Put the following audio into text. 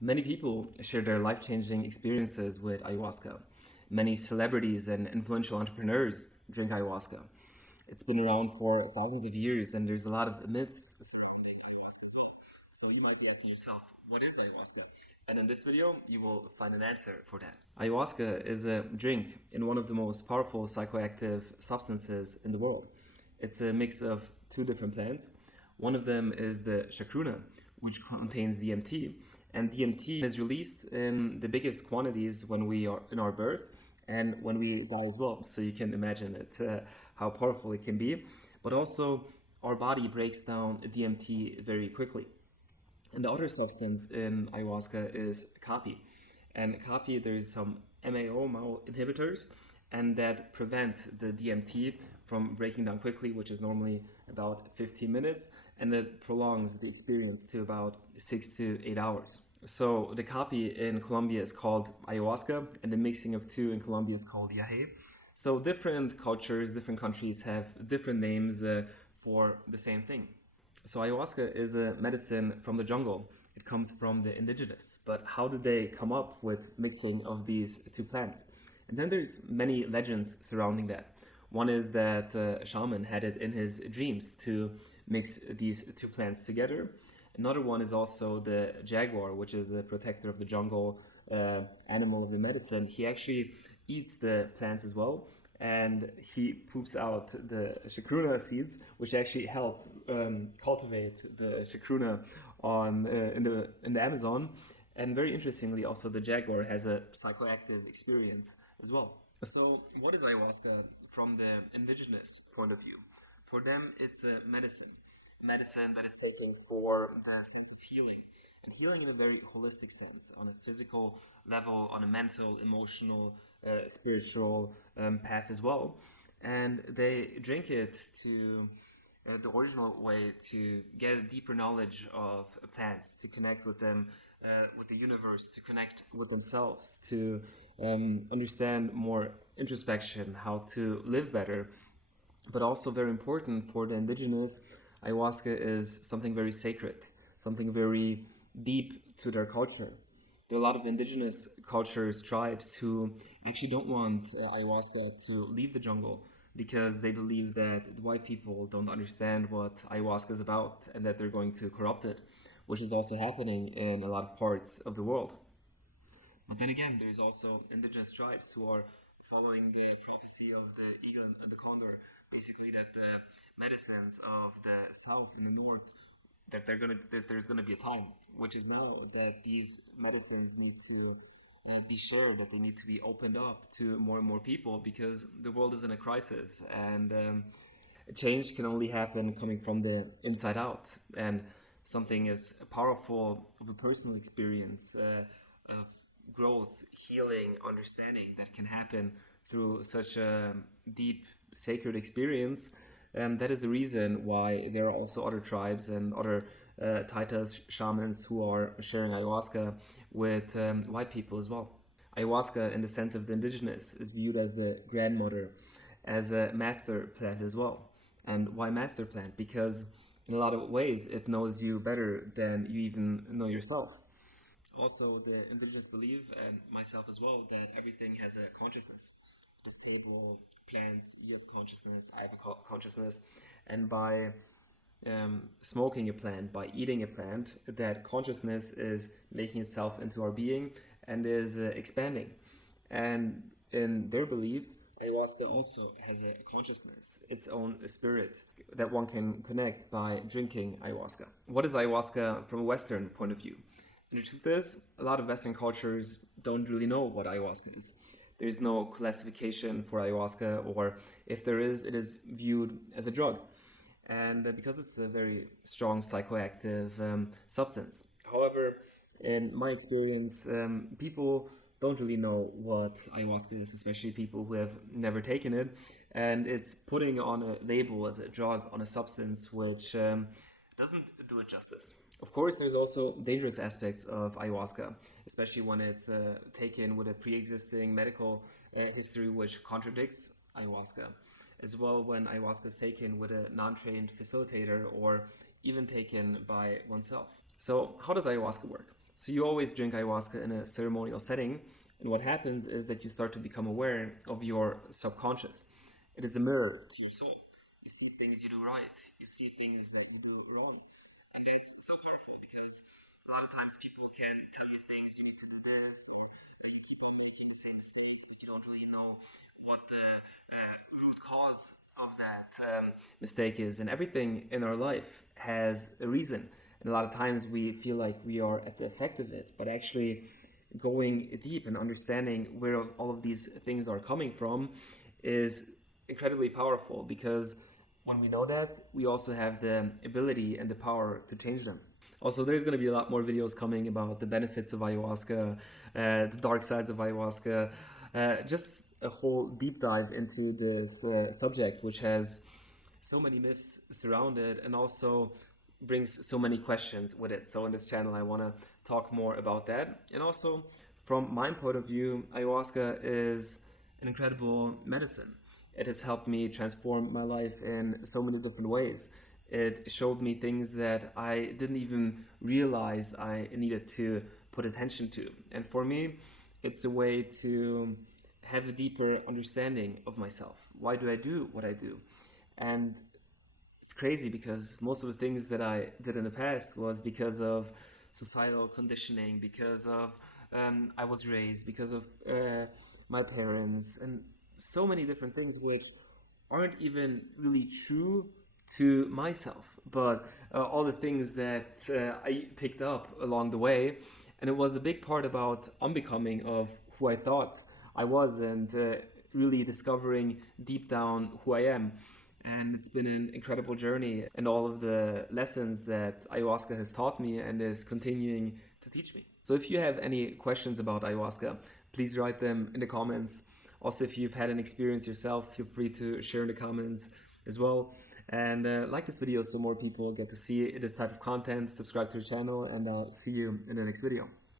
Many people share their life-changing experiences with ayahuasca. Many celebrities and influential entrepreneurs drink ayahuasca. It's been around for thousands of years, and there's a lot of myths surrounding ayahuasca as well. So you might be asking yourself, what is ayahuasca? And in this video, you will find an answer for that. Ayahuasca is a drink in one of the most powerful psychoactive substances in the world. It's a mix of two different plants. One of them is the Chacruna, which contains DMT, and DMT is released in the biggest quantities when we are in our birth and when we die as well. So you can imagine how powerful it can be. But also, our body breaks down DMT very quickly. And the other substance in ayahuasca is Caapi. And Caapi, there's some MAO inhibitors, and that prevent the DMT from breaking down quickly, which is normally about 15 minutes, and that prolongs the experience to about 6 to 8 hours. So the Caapi in Colombia is called ayahuasca, and the mixing of two in Colombia is called yahe. So different cultures, different countries have different names for the same thing. So ayahuasca is a medicine from the jungle. It comes from the indigenous. But how did they come up with mixing of these two plants? And then there's many legends surrounding that. One is that a shaman had it in his dreams to mix these two plants together. Another one is also the jaguar, which is a protector of the jungle, animal of the medicine. He actually eats the plants as well, and he poops out the chacruna seeds, which actually help cultivate the chacruna in the Amazon. And very interestingly, also the jaguar has a psychoactive experience as well. So, what is ayahuasca from the indigenous point of view? For them, it's a medicine that is taken for the sense of healing, and healing in a very holistic sense, on a physical level, on a mental, emotional, spiritual path as well. And they drink it to the original way to get a deeper knowledge of plants, to connect with them, with the universe, to connect with themselves, to understand more introspection, how to live better. But also very important for the indigenous, ayahuasca is something very sacred, something very deep to their culture. There are a lot of indigenous cultures, tribes who actually don't want ayahuasca to leave the jungle because they believe that the white people don't understand what ayahuasca is about and that they're going to corrupt it, which is also happening in a lot of parts of the world. But then again, there's also indigenous tribes who are following the prophecy of the eagle and the condor, basically that the medicines of the south and the north, that there's gonna be a time, which is now, that these medicines need to be shared, that they need to be opened up to more and more people because the world is in a crisis, and change can only happen coming from the inside out. And something as powerful of a personal experience of growth, healing, understanding that can happen through such a deep, sacred experience. That is the reason why there are also other tribes and other Taitas, shamans who are sharing ayahuasca with white people as well. Ayahuasca, in the sense of the indigenous, is viewed as the grandmother, as a master plant as well. And why master plant? Because in a lot of ways it knows you better than you even know yourself. Also, the indigenous believe, and myself as well, that everything has a consciousness. The stable plants, you have consciousness, I have a consciousness, and by smoking a plant, by eating a plant, that consciousness is making itself into our being and is expanding. And in their belief, ayahuasca also has a consciousness, its own spirit that one can connect by drinking ayahuasca. What is ayahuasca from a Western point of view? And the truth is, a lot of Western cultures don't really know what ayahuasca is. There's no classification for ayahuasca, or if there is, it is viewed as a drug. And because it's a very strong psychoactive substance. However, in my experience, people don't really know what ayahuasca is, especially people who have never taken it. And it's putting on a label as a drug on a substance which doesn't do it justice. Of course, there's also dangerous aspects of ayahuasca, especially when it's taken with a pre-existing medical history which contradicts ayahuasca. As well, when ayahuasca is taken with a non-trained facilitator or even taken by oneself. So how does ayahuasca work? So you always drink ayahuasca in a ceremonial setting, and what happens is that you start to become aware of your subconscious. It is a mirror to your soul. You see things you do right, you see things that you do wrong. And that's so powerful because a lot of times people can tell you things, you need to do this, or you keep on making the same mistakes, but you don't really know what the root cause of that mistake is. And everything in our life has a reason. And a lot of times we feel like we are at the effect of it, but actually going deep and understanding where all of these things are coming from is incredibly powerful, because when we know that, we also have the ability and the power to change them. Also, there's going to be a lot more videos coming about the benefits of ayahuasca, the dark sides of ayahuasca, just a whole deep dive into this subject, which has so many myths surrounded and also brings so many questions with it. So in this channel, I want to talk more about that. And also, from my point of view, ayahuasca is an incredible medicine. It has helped me transform my life in so many different ways. It showed me things that I didn't even realize I needed to put attention to. And for me, it's a way to have a deeper understanding of myself. Why do I do what I do? And it's crazy because most of the things that I did in the past was because of societal conditioning, because of I was raised, because of my parents, and so many different things which aren't even really true to myself, but all the things that I picked up along the way. And it was a big part about unbecoming of who I thought I was, and really discovering deep down who I am. And it's been an incredible journey, and all of the lessons that ayahuasca has taught me and is continuing to teach me. So if you have any questions about ayahuasca, please write them in the comments. Also, if you've had an experience yourself, feel free to share in the comments as well. And like this video so more people get to see this type of content. Subscribe to the channel, and I'll see you in the next video.